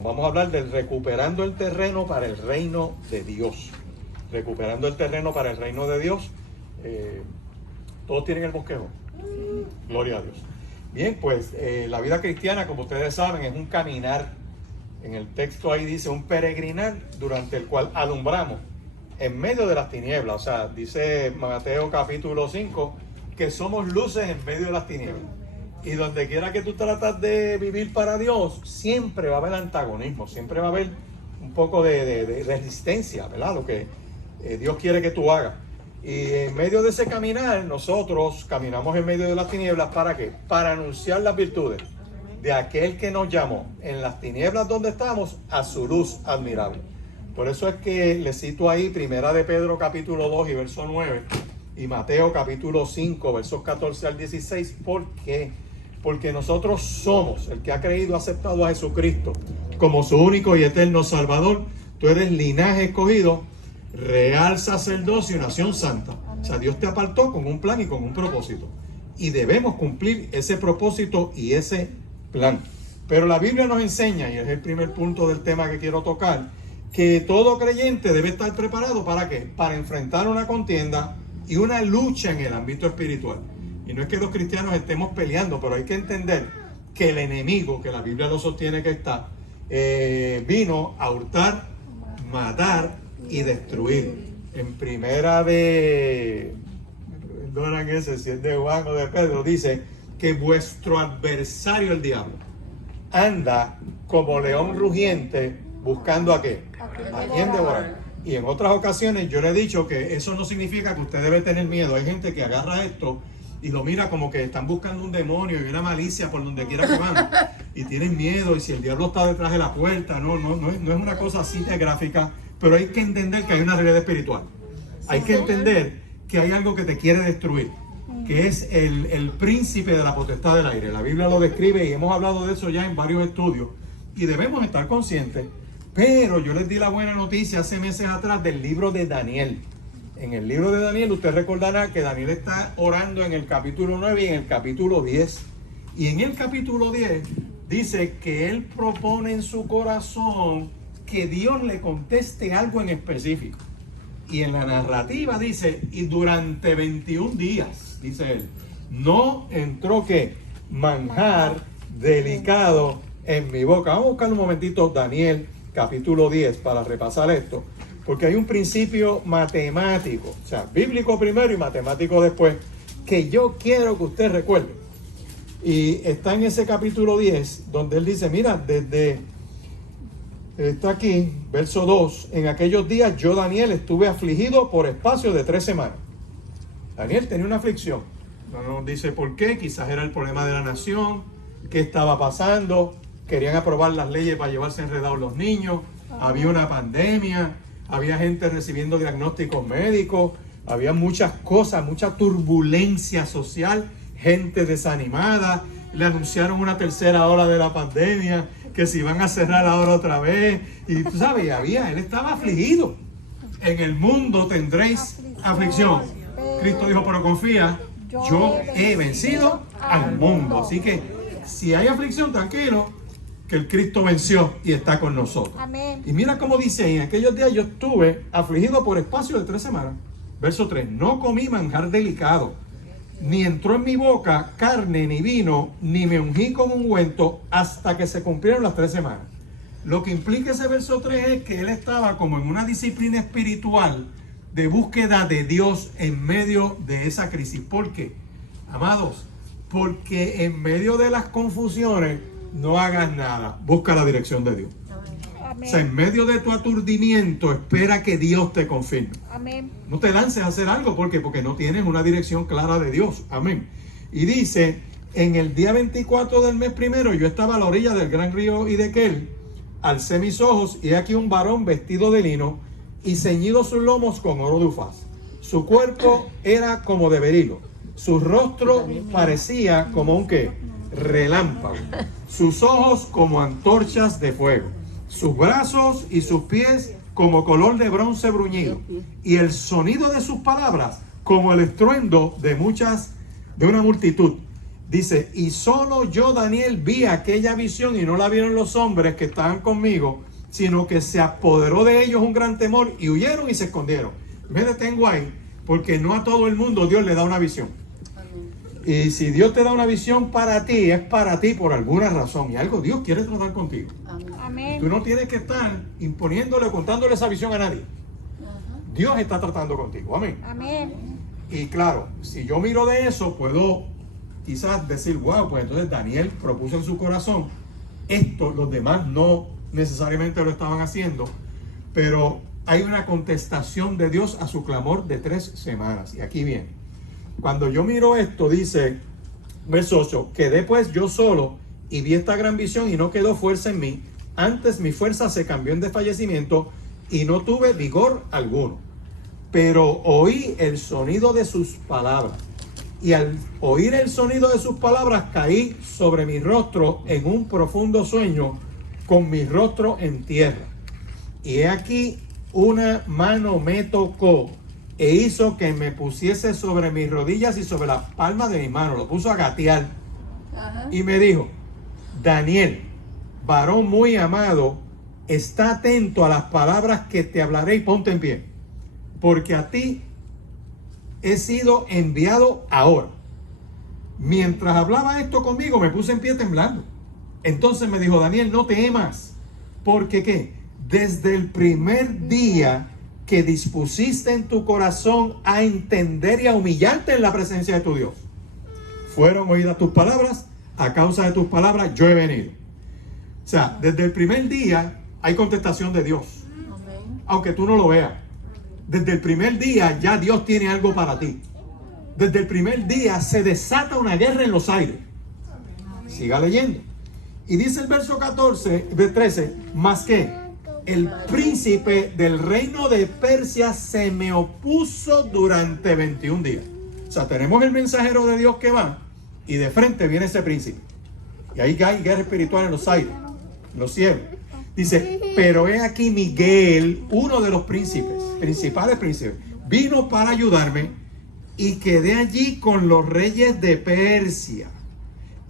Vamos a hablar del recuperando el terreno para el reino de Dios. Recuperando el terreno para el reino de Dios. ¿Todos tienen el bosquejo? Gloria a Dios. Bien, pues la vida cristiana, como ustedes saben, es un caminar. En el texto ahí dice un peregrinar durante el cual alumbramos en medio de las tinieblas. O sea, dice Mateo capítulo 5 que somos luces en medio de las tinieblas. Y donde quiera que tú tratas de vivir para Dios, siempre va a haber antagonismo, siempre va a haber un poco de resistencia, ¿verdad? Lo que Dios quiere que tú hagas. Y en medio de ese caminar, nosotros caminamos en medio de las tinieblas, ¿para qué? Para anunciar las virtudes de aquel que nos llamó en las tinieblas donde estamos a su luz admirable. Por eso es que le cito ahí Primera de Pedro capítulo 2 y verso 9 y Mateo capítulo 5 versos 14 al 16. ¿Por qué? Porque nosotros somos, el que ha creído, aceptado a Jesucristo como su único y eterno Salvador. Tú eres linaje escogido, real sacerdocio y nación santa. O sea, Dios te apartó con un plan y con un propósito. Y debemos cumplir ese propósito y ese plan. Pero la Biblia nos enseña, y es el primer punto del tema que quiero tocar, que todo creyente debe estar preparado ¿para qué? Para enfrentar una contienda y una lucha en el ámbito espiritual. Y no es que los cristianos estemos peleando, pero hay que entender que el enemigo, que la Biblia lo sostiene que está, vino a hurtar, matar y destruir. En primera de, me perdonan ese, si es de Juan o de Pedro, dice que vuestro adversario el diablo anda como león rugiente buscando ¿a qué? ¿A quién devorar? Y en otras ocasiones yo le he dicho que eso no significa que usted debe tener miedo. Hay gente que agarra esto y lo mira como que están buscando un demonio y una malicia por donde quiera que van y tienen miedo, y si el diablo está detrás de la puerta. No es una cosa así de gráfica, pero hay que entender que hay una realidad espiritual. Hay que entender que hay algo que te quiere destruir, que es el príncipe de la potestad del aire. La Biblia lo describe y hemos hablado de eso ya en varios estudios y debemos estar conscientes. Pero yo les di la buena noticia hace meses atrás del libro de Daniel. En el libro de Daniel, usted recordará que Daniel está orando en el capítulo 9 y en el capítulo 10. Y en el capítulo 10 dice que él propone en su corazón que Dios le conteste algo en específico. Y en la narrativa dice, y durante 21 días, dice él, no entró ¿qué? Manjar delicado en mi boca. Vamos a buscar un momentito Daniel capítulo 10 para repasar esto. Porque hay un principio matemático, o sea, bíblico primero y matemático después, que yo quiero que usted recuerde. Y está en ese capítulo 10, donde él dice, mira, está aquí, verso 2, en aquellos días yo, Daniel, estuve afligido por espacio de 3 semanas. Daniel tenía una aflicción. No nos dice por qué, quizás era el problema de la nación, qué estaba pasando, querían aprobar las leyes para llevarse enredados los niños, había una pandemia, había gente recibiendo diagnósticos médicos, había muchas cosas, mucha turbulencia social, gente desanimada, le anunciaron una tercera ola de la pandemia, que se iban a cerrar ahora otra vez, y tú sabes, él estaba afligido. En el mundo tendréis aflicción. Cristo dijo, pero confía, yo he vencido al mundo. Así que si hay aflicción, tranquilo, que el Cristo venció y está con nosotros. Amén. Y mira cómo dice, en aquellos días yo estuve afligido por espacio de 3 semanas. Verso 3, no comí manjar delicado, ni entró en mi boca carne ni vino, ni me ungí con ungüento hasta que se cumplieron las 3 semanas. Lo que implica ese verso 3 es que él estaba como en una disciplina espiritual de búsqueda de Dios en medio de esa crisis. ¿Por qué? Amados, porque en medio de las confusiones no hagas nada, busca la dirección de Dios. Amén. O sea, en medio de tu aturdimiento, espera que Dios te confirme. Amén. No te lances a hacer algo, ¿por qué? Porque no tienes una dirección clara de Dios. Amén. Y dice, en el día 24 del mes primero, yo estaba a la orilla del gran río Hiddekel, alcé mis ojos y he aquí un varón vestido de lino y ceñido sus lomos con oro de Ufaz. Su cuerpo era como de berilo, su rostro parecía como un ¿qué? Relámpago, sus ojos como antorchas de fuego, sus brazos y sus pies como color de bronce bruñido, y el sonido de sus palabras como el estruendo de una multitud. Dice, y solo yo, Daniel, vi aquella visión y no la vieron los hombres que estaban conmigo, sino que se apoderó de ellos un gran temor y huyeron y se escondieron. Me detengo ahí porque no a todo el mundo Dios le da una visión. Y si Dios te da una visión para ti, es para ti por alguna razón. Y algo Dios quiere tratar contigo. Amén. Tú no tienes que estar imponiéndole o contándole esa visión a nadie. Dios está tratando contigo. Amén. Amén. Y claro, si yo miro de eso, puedo quizás decir, wow, pues entonces Daniel propuso en su corazón esto, los demás no necesariamente lo estaban haciendo, pero hay una contestación de Dios a su clamor de 3 semanas. Y aquí viene. Cuando yo miro esto, dice, verso 8, quedé pues yo solo y vi esta gran visión y no quedó fuerza en mí. Antes mi fuerza se cambió en desfallecimiento y no tuve vigor alguno. Pero oí el sonido de sus palabras. Y al oír el sonido de sus palabras caí sobre mi rostro en un profundo sueño con mi rostro en tierra. Y he aquí una mano me tocó e hizo que me pusiese sobre mis rodillas y sobre las palmas de mi mano. Lo puso a gatear. Y me dijo, Daniel, varón muy amado, está atento a las palabras que te hablaré y ponte en pie. Porque a ti he sido enviado ahora. Mientras hablaba esto conmigo, me puse en pie temblando. Entonces me dijo, Daniel, no temas. Porque ¿qué? Desde el primer día que dispusiste en tu corazón a entender y a humillarte en la presencia de tu Dios, fueron oídas tus palabras, a causa de tus palabras yo he venido. O sea, desde el primer día hay contestación de Dios. Aunque tú no lo veas. Desde el primer día ya Dios tiene algo para ti. Desde el primer día se desata una guerra en los aires. Siga leyendo. Y dice el verso 13, más que el príncipe del reino de Persia se me opuso durante 21 días. O sea, tenemos el mensajero de Dios que va y de frente viene ese príncipe. Y ahí hay guerra espiritual en los aires, en los cielos. Dice, pero he aquí Miguel, uno de los principales príncipes, vino para ayudarme y quedé allí con los reyes de Persia.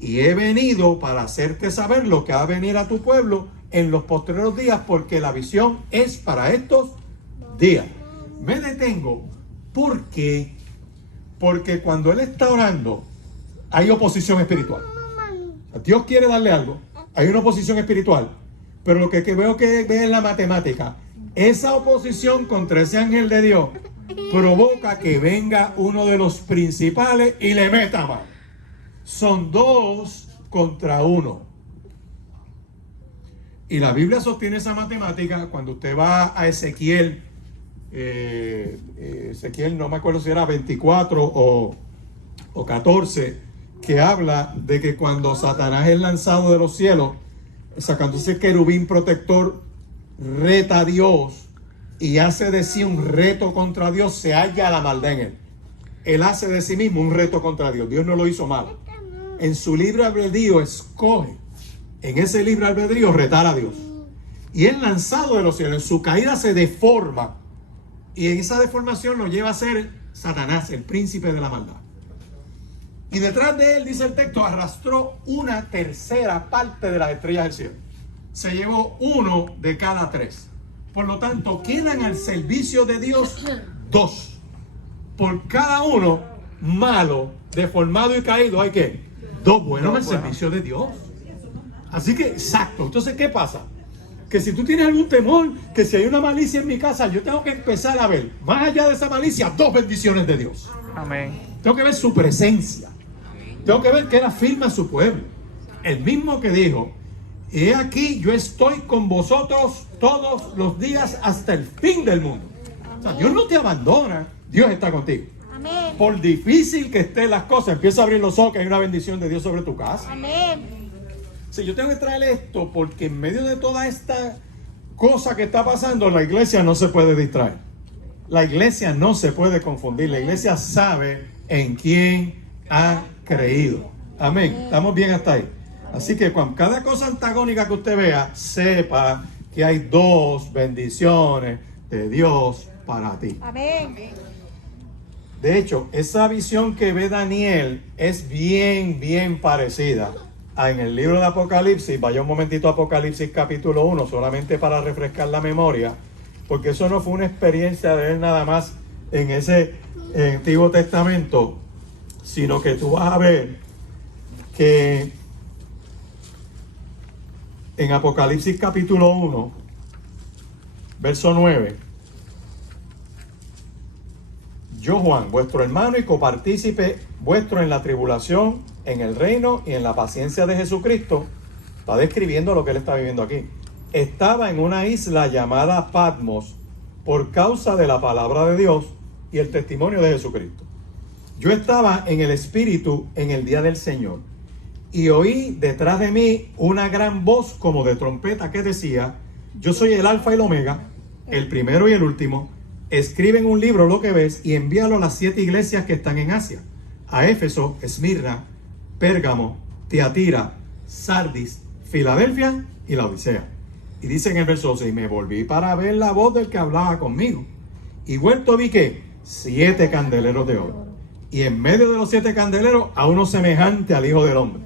Y he venido para hacerte saber lo que va a venir a tu pueblo en los postreros días, porque la visión es para estos días. Me detengo porque cuando él está orando hay oposición espiritual. Dios quiere darle algo, hay una oposición espiritual, pero lo que veo que ve en la matemática, esa oposición contra ese ángel de Dios provoca que venga uno de los principales y le meta mano. Son 2 contra 1. Y la Biblia sostiene esa matemática cuando usted va a Ezequiel, Ezequiel no me acuerdo si era 24 o 14, que habla de que cuando Satanás es lanzado de los cielos, sacando ese querubín protector, reta a Dios y hace de sí un reto contra Dios, se halla la maldad en él. Él hace de sí mismo un reto contra Dios. Dios no lo hizo mal. En su libre albedrío escoge, en ese libre albedrío, retar a Dios. Y es lanzado de los cielos. En su caída se deforma. Y en esa deformación lo lleva a ser Satanás, el príncipe de la maldad. Y detrás de él, dice el texto, arrastró 1/3 parte de las estrellas del cielo. Se llevó 1 de cada 3. Por lo tanto, quedan al servicio de Dios 2. Por cada uno malo, deformado y caído, hay que 2 buenos al servicio de Dios. Así que, exacto. Entonces, ¿qué pasa? Que si tú tienes algún temor, que si hay una malicia en mi casa, yo tengo que empezar a ver, más allá de esa malicia, 2 bendiciones de Dios. Amén. Tengo que ver su presencia. Tengo que ver que Él afirma a su pueblo. El mismo que dijo, he aquí yo estoy con vosotros todos los días hasta el fin del mundo. O sea, Dios no te abandona, Dios está contigo. Amén. Por difícil que estén las cosas, empieza a abrir los ojos, que hay una bendición de Dios sobre tu casa. Amén. Sí, yo tengo que traer esto porque en medio de toda esta cosa que está pasando, la iglesia no se puede distraer. La iglesia no se puede confundir. La iglesia sabe en quién ha creído. Amén. Estamos bien hasta ahí. Así que con cada cosa antagónica que usted vea, sepa que hay 2 bendiciones de Dios para ti. Amén. De hecho, esa visión que ve Daniel es bien parecida en el libro de Apocalipsis. Vaya un momentito a Apocalipsis capítulo 1, solamente para refrescar la memoria, porque eso no fue una experiencia de él nada más en ese Antiguo Testamento, sino que tú vas a ver que en Apocalipsis capítulo 1, verso 9, yo, Juan, vuestro hermano y copartícipe vuestro en la tribulación, en el reino y en la paciencia de Jesucristo, está describiendo lo que él está viviendo aquí. Estaba en una isla llamada Patmos por causa de la palabra de Dios y el testimonio de Jesucristo. Yo estaba en el Espíritu en el día del Señor y oí detrás de mí una gran voz como de trompeta que decía: yo soy el Alfa y el Omega, el primero y el último. Escribe en un libro lo que ves y envíalo a las 7 iglesias que están en Asia: a Éfeso, Esmirna, Pérgamo, Tiatira, Sardis, Filadelfia y la Odisea. Y dice en el verso 12: y me volví para ver la voz del que hablaba conmigo, y vuelto vi que 7 candeleros de oro, y en medio de los 7 candeleros a uno semejante al Hijo del Hombre,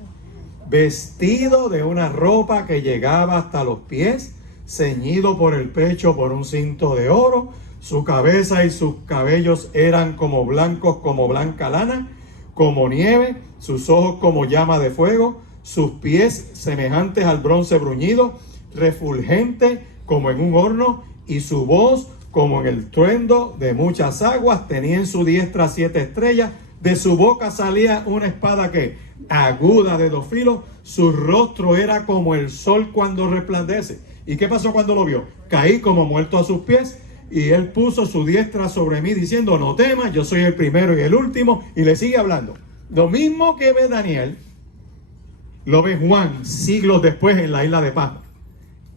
vestido de una ropa que llegaba hasta los pies, ceñido por el pecho por un cinto de oro. Su cabeza y sus cabellos eran como blancos, como blanca lana, como nieve, sus ojos como llama de fuego, sus pies semejantes al bronce bruñido, refulgente como en un horno, y su voz como en el truendo de muchas aguas. Tenía en su diestra 7 estrellas, de su boca salía una espada que aguda de 2 filos, su rostro era como el sol cuando resplandece. ¿Y qué pasó cuando lo vio? Caí como muerto a sus pies, y él puso su diestra sobre mí diciendo: no temas, yo soy el primero y el último. Y le sigue hablando. Lo mismo que ve Daniel, lo ve Juan siglos después en la isla de Patmos.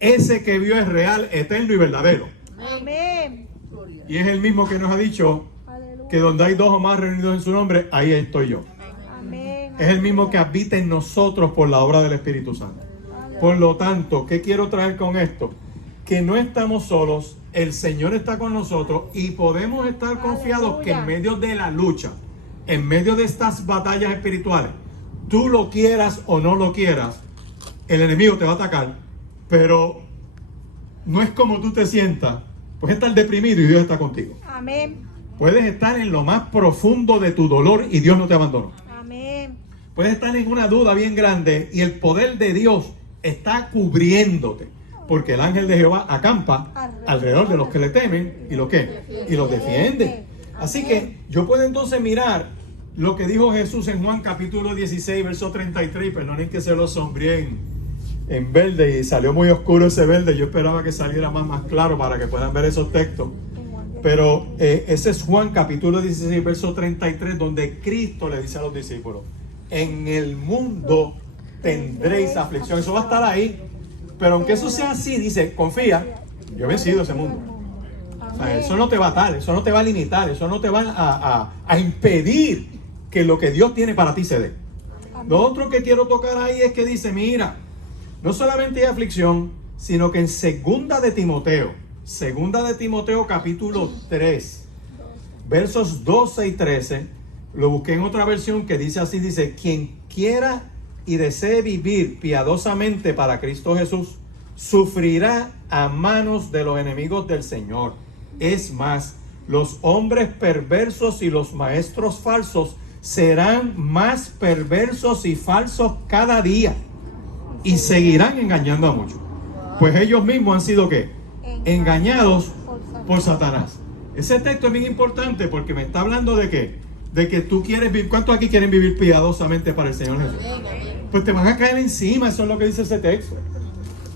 Ese que vio es real, eterno y verdadero. Amén. Y es el mismo que nos ha dicho que donde hay 2 o más reunidos en su nombre, ahí estoy yo. Amén. Es el mismo que habita en nosotros por la obra del Espíritu Santo. Por lo tanto, ¿qué quiero traer con esto? Que no estamos solos, el Señor está con nosotros y podemos estar confiados que en medio de la lucha, en medio de estas batallas espirituales, tú lo quieras o no lo quieras, el enemigo te va a atacar, pero no es como tú te sientas. Puedes estar deprimido y Dios está contigo. Amén. Puedes estar en lo más profundo de tu dolor y Dios no te abandonó. Amén. Puedes estar en una duda bien grande y el poder de Dios está cubriéndote, porque el ángel de Jehová acampa alrededor de los que le temen y lo que y los defiende. Así que yo puedo entonces mirar lo que dijo Jesús en Juan capítulo 16 verso 33. Perdonen que se lo sombríe en verde y salió muy oscuro ese verde. Yo esperaba que saliera más claro para que puedan ver esos textos. Pero ese es Juan capítulo 16 verso 33, donde Cristo le dice a los discípulos: en el mundo tendréis aflicción. Eso va a estar ahí. Pero aunque eso sea así, dice, confía, yo he vencido ese mundo. O sea, eso no te va a atar, eso no te va a limitar, eso no te va a impedir que lo que Dios tiene para ti se dé. Lo otro que quiero tocar ahí es que dice, mira, no solamente hay aflicción, sino que en segunda de Timoteo capítulo 3, versos 12 y 13, lo busqué en otra versión que dice así, dice: quien quiera y desee vivir piadosamente para Cristo Jesús, sufrirá a manos de los enemigos del Señor. Es más, los hombres perversos y los maestros falsos serán más perversos y falsos cada día, y seguirán engañando a muchos, pues ellos mismos han sido ¿qué? Engañados por Satanás. Ese texto es bien importante porque me está hablando de ¿qué? De que tú quieres vivir. ¿Cuántos aquí quieren vivir piadosamente para el Señor Jesús? Pues te van a caer encima. Eso es lo que dice ese texto.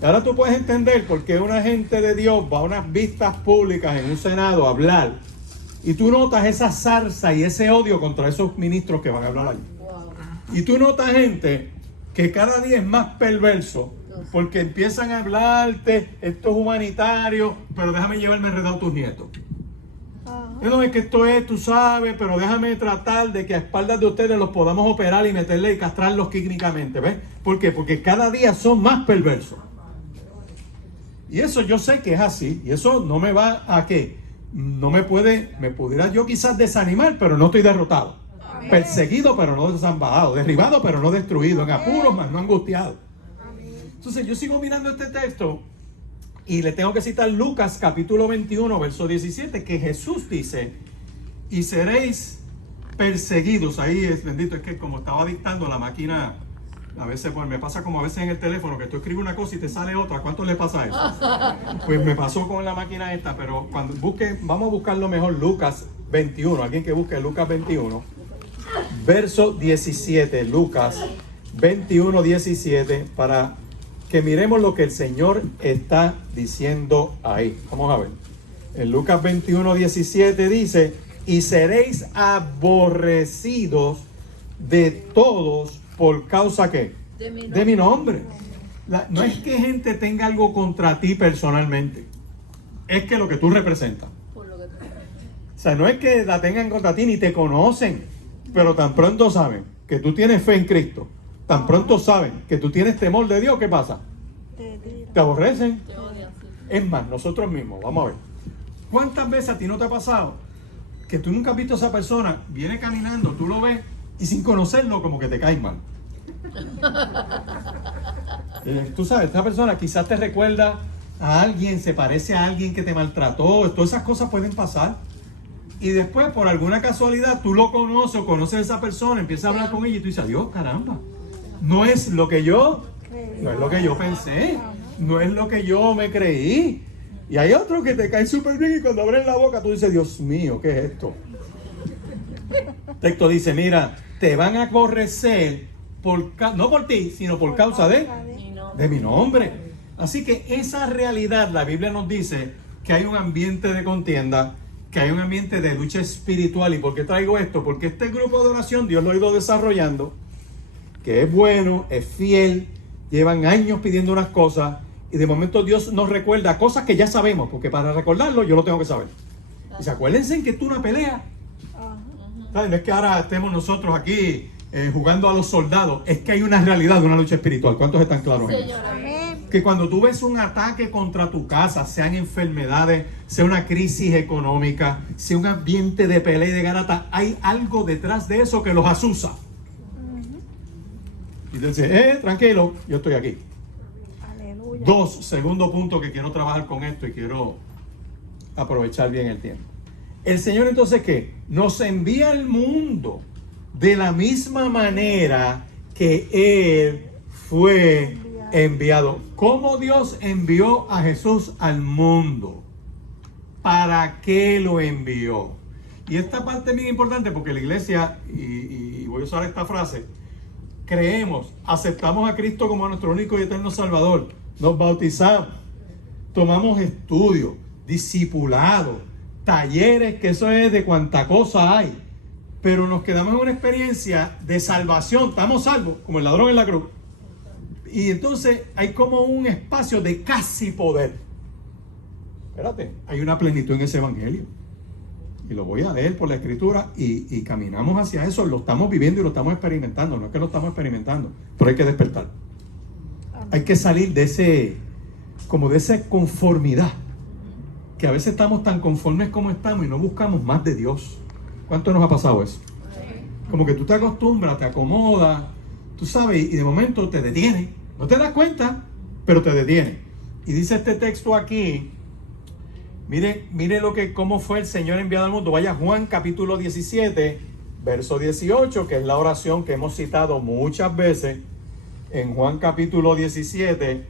Y ahora tú puedes entender por qué una gente de Dios va a unas vistas públicas en un senado a hablar y tú notas esa zarza y ese odio contra esos ministros que van a hablar allí. Y tú notas gente que cada día es más perverso porque empiezan a hablarte, esto es humanitario, pero déjame llevarme enredado tus nietos. No, es que esto es, tú sabes, pero déjame tratar de que a espaldas de ustedes los podamos operar y meterle y castrarlos clínicamente, ¿ves? ¿Por qué? Porque cada día son más perversos. Y eso yo sé que es así, y eso no me va a ¿qué? me pudiera yo quizás desanimar, pero no estoy derrotado. Amén. Perseguido, pero no desamparado. Derribado, pero no destruido. En apuros, mas no angustiado. Amén. Entonces yo sigo mirando este texto y le tengo que citar Lucas capítulo 21, verso 17, que Jesús dice, y seréis perseguidos. Ahí es bendito, es que como estaba dictando la máquina, a veces pues me pasa como a veces en el teléfono, que tú escribes una cosa y te sale otra. ¿Cuánto le pasa eso? Pues me pasó con la máquina esta, pero cuando vamos a buscarlo mejor, Lucas 21, alguien que busque Lucas 21, verso 17, Lucas 21, 17, para que miremos lo que el Señor está diciendo ahí. Vamos a ver. En Lucas 21, 17 dice, y seréis aborrecidos de todos por causa ¿qué? De mi nombre. No es que gente tenga algo contra ti personalmente, es que lo que tú representas. O sea, no es que la tengan contra ti ni te conocen, pero tan pronto saben que tú tienes fe en Cristo, tan pronto saben que tú tienes temor de Dios, ¿qué pasa? Te aborrecen. Es más, nosotros mismos, vamos a ver. ¿Cuántas veces a ti no te ha pasado que tú nunca has visto a esa persona, viene caminando, tú lo ves y sin conocerlo como que te cae mal? Tú sabes, esta persona quizás te recuerda a alguien, se parece a alguien que te maltrató, todas esas cosas pueden pasar. Y después, por alguna casualidad, tú lo conoces o conoces a esa persona, empiezas a hablar con ella y tú dices, Dios, caramba, no es lo que yo pensé, no es lo que yo me creí. Y hay otro que te cae súper bien y cuando abres la boca tú dices, Dios mío, ¿qué es esto? El texto dice, mira, te van a aborrecer no por ti, sino por causa de mi nombre. Así que esa realidad, la Biblia nos dice que hay un ambiente de contienda, que hay un ambiente de lucha espiritual. ¿Y por qué traigo esto? Porque este grupo de oración Dios lo ha ido desarrollando, que es bueno, es fiel, llevan años pidiendo unas cosas y de momento Dios nos recuerda cosas que ya sabemos, porque para recordarlo yo lo tengo que saber. Y se acuérdense en que esto es una pelea. ¿Saben? No es que ahora estemos nosotros aquí jugando a los soldados, es que hay una realidad de una lucha espiritual. ¿Cuántos están claros en eso? Que cuando tú ves un ataque contra tu casa, sean enfermedades, sea una crisis económica, sea un ambiente de pelea y de garata, hay algo detrás de eso que los asusa. Y dice, tranquilo, yo estoy aquí. Aleluya. Segundo punto que quiero trabajar con esto y quiero aprovechar bien el tiempo. El Señor entonces, ¿qué? Nos envía al mundo de la misma manera que Él fue enviado. ¿Cómo Dios envió a Jesús al mundo? ¿Para qué lo envió? Y esta parte es bien importante porque la iglesia, y voy a usar esta frase, creemos, aceptamos a Cristo como nuestro único y eterno Salvador, nos bautizamos, tomamos estudios, discipulados, talleres, que eso es de cuánta cosa hay, pero nos quedamos en una experiencia de salvación, estamos salvos, como el ladrón en la cruz, y entonces hay como un espacio de casi poder. Espérate, hay una plenitud en ese evangelio, y lo voy a leer por la escritura, y caminamos hacia eso, lo estamos viviendo y lo estamos experimentando. No es que lo estamos experimentando, pero hay que despertar. Hay que salir de esa conformidad, que a veces estamos tan conformes como estamos y no buscamos más de Dios. ¿Cuánto nos ha pasado eso? Como que tú te acostumbras, te acomodas, tú sabes, y de momento te detiene. No te das cuenta, pero te detiene. Y dice este texto aquí, mire cómo fue el Señor enviado al mundo. Vaya Juan capítulo 17, verso 18, que es la oración que hemos citado muchas veces. En Juan capítulo 17,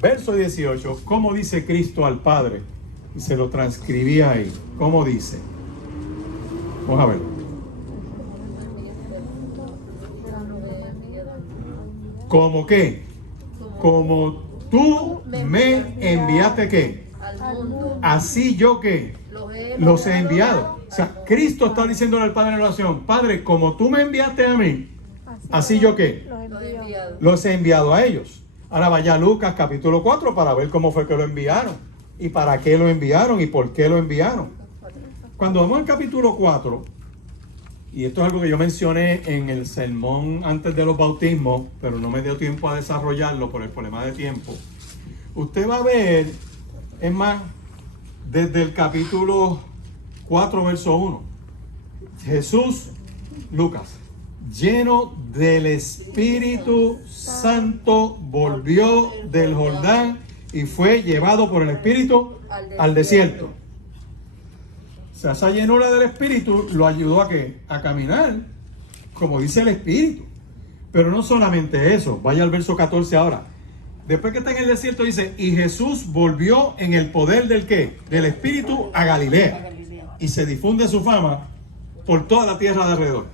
verso 18, ¿cómo dice Cristo al Padre? Y se lo transcribí ahí. ¿Cómo dice? Vamos a verlo. ¿Cómo qué? Como tú me enviaste ¿qué? Así yo ¿qué? Los he enviado. O sea, Cristo está diciéndole al Padre en oración, Padre, como tú me enviaste a mí, así yo ¿qué? Los he enviado a ellos. Ahora vaya a Lucas capítulo 4 para ver cómo fue que lo enviaron y para qué lo enviaron y por qué lo enviaron. Cuando vamos al capítulo 4, y esto es algo que yo mencioné en el sermón antes de los bautismos, pero no me dio tiempo a desarrollarlo por el problema de tiempo. Usted va a ver, es más, desde el capítulo 4, verso 1. Jesús, Lucas, lleno del Espíritu Santo, volvió del Jordán y fue llevado por el Espíritu al desierto. O sea, esa llenura del Espíritu lo ayudó a ¿qué? A caminar, como dice el Espíritu. Pero no solamente eso, vaya al verso 14 ahora. Después que está en el desierto dice, y Jesús volvió en el poder del ¿qué? Del Espíritu a Galilea. Y se difunde su fama por toda la tierra de alrededor.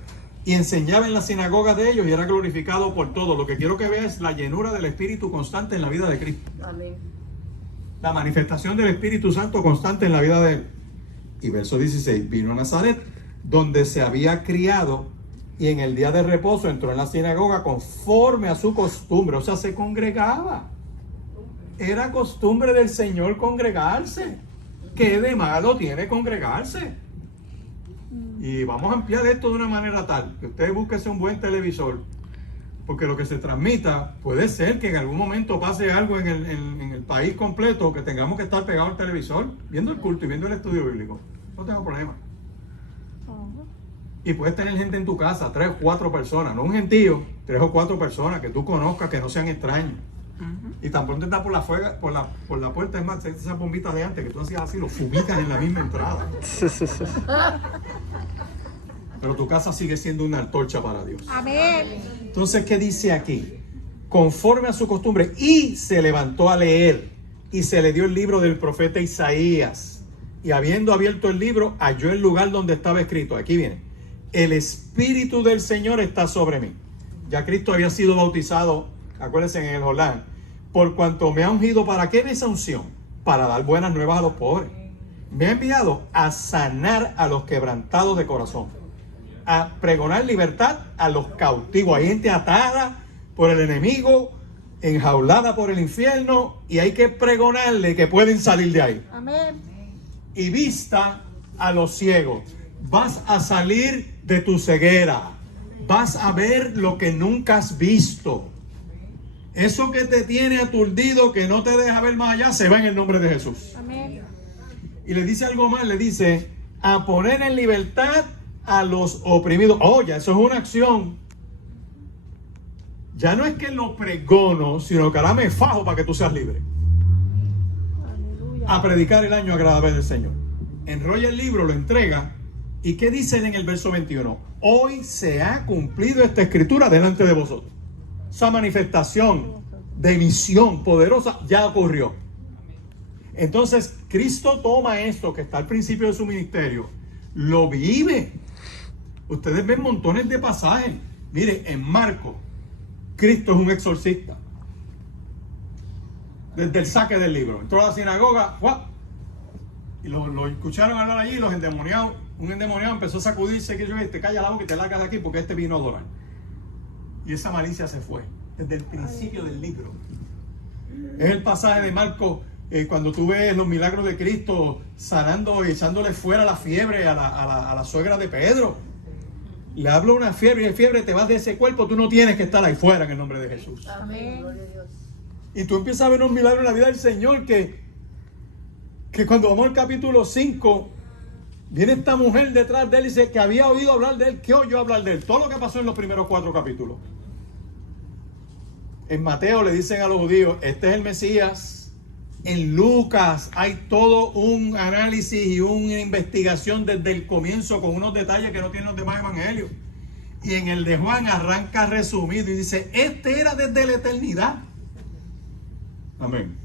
Y enseñaba en las sinagogas de ellos y era glorificado por todos. Lo que quiero que veas es la llenura del Espíritu constante en la vida de Cristo. Amén. La manifestación del Espíritu Santo constante en la vida de él. Y verso 16, vino a Nazaret, donde se había criado, y en el día de reposo entró en la sinagoga conforme a su costumbre. O sea, se congregaba. Era costumbre del Señor congregarse. ¿Qué de malo tiene congregarse? Y vamos a ampliar esto de una manera tal que ustedes búsquense un buen televisor, porque lo que se transmita puede ser que en algún momento pase algo en el país completo, que tengamos que estar pegados al televisor viendo el culto y viendo el estudio bíblico. No tengo problema. Y puedes tener gente en tu casa, 3 o 4 personas, no un gentío, 3 o 4 personas que tú conozcas, que no sean extraños. Y tan pronto estás por la puerta, es más, esas bombitas de antes que tú hacías así, lo fumigas en la misma entrada. Pero tu casa sigue siendo una antorcha para Dios. Amén. Entonces, ¿qué dice aquí? Conforme a su costumbre, y se levantó a leer, y se le dio el libro del profeta Isaías. Y habiendo abierto el libro, halló el lugar donde estaba escrito. Aquí viene: el Espíritu del Señor está sobre mí. Ya Cristo había sido bautizado, acuérdense, en el Jordán. Por cuanto me ha ungido, ¿para qué esa unción? Para dar buenas nuevas a los pobres. Me ha enviado a sanar a los quebrantados de corazón, a pregonar libertad a los cautivos. Hay gente atada por el enemigo, enjaulada por el infierno, y hay que pregonarle que pueden salir de ahí. Amén. Y vista a los ciegos. Vas a salir de tu ceguera. Vas a ver lo que nunca has visto. Eso que te tiene aturdido, que no te deja ver más allá, se va en el nombre de Jesús. Amén. Y le dice algo más, le dice: a poner en libertad a los oprimidos. Oye, eso es una acción. Ya no es que lo pregono, sino que ahora me fajo para que tú seas libre. Aleluya. A predicar el año agradable del Señor. Enrolla el libro, lo entrega. ¿Y qué dicen en el verso 21? Hoy se ha cumplido esta escritura delante de vosotros. Esa manifestación de misión poderosa ya ocurrió. Entonces, Cristo toma esto que está al principio de su ministerio, lo vive. Ustedes ven montones de pasajes. Mire, en Marcos, Cristo es un exorcista. Desde el saque del libro. Entró a la sinagoga, ¡guau! Y lo escucharon hablar allí, los endemoniados. Un endemoniado empezó a sacudirse, que yo te calla la boca y te largas de aquí porque este vino a adorar. Y esa malicia se fue desde el principio del libro. Es el pasaje de Marcos, cuando tú ves los milagros de Cristo sanando y echándole fuera la fiebre a la suegra de Pedro. Le habla una fiebre y de fiebre te vas de ese cuerpo, tú no tienes que estar ahí fuera en el nombre de Jesús. Amén. Gloria a Dios. Y tú empiezas a ver un milagro en la vida del Señor que cuando vamos al capítulo 5, viene esta mujer detrás de él y dice que había oído hablar de él. ¿Qué oyó hablar de él? Todo lo que pasó en los primeros 4 capítulos. En Mateo le dicen a los judíos, este es el Mesías. En Lucas hay todo un análisis y una investigación desde el comienzo con unos detalles que no tienen los demás evangelios. Y en el de Juan arranca resumido y dice, este era desde la eternidad. Amén.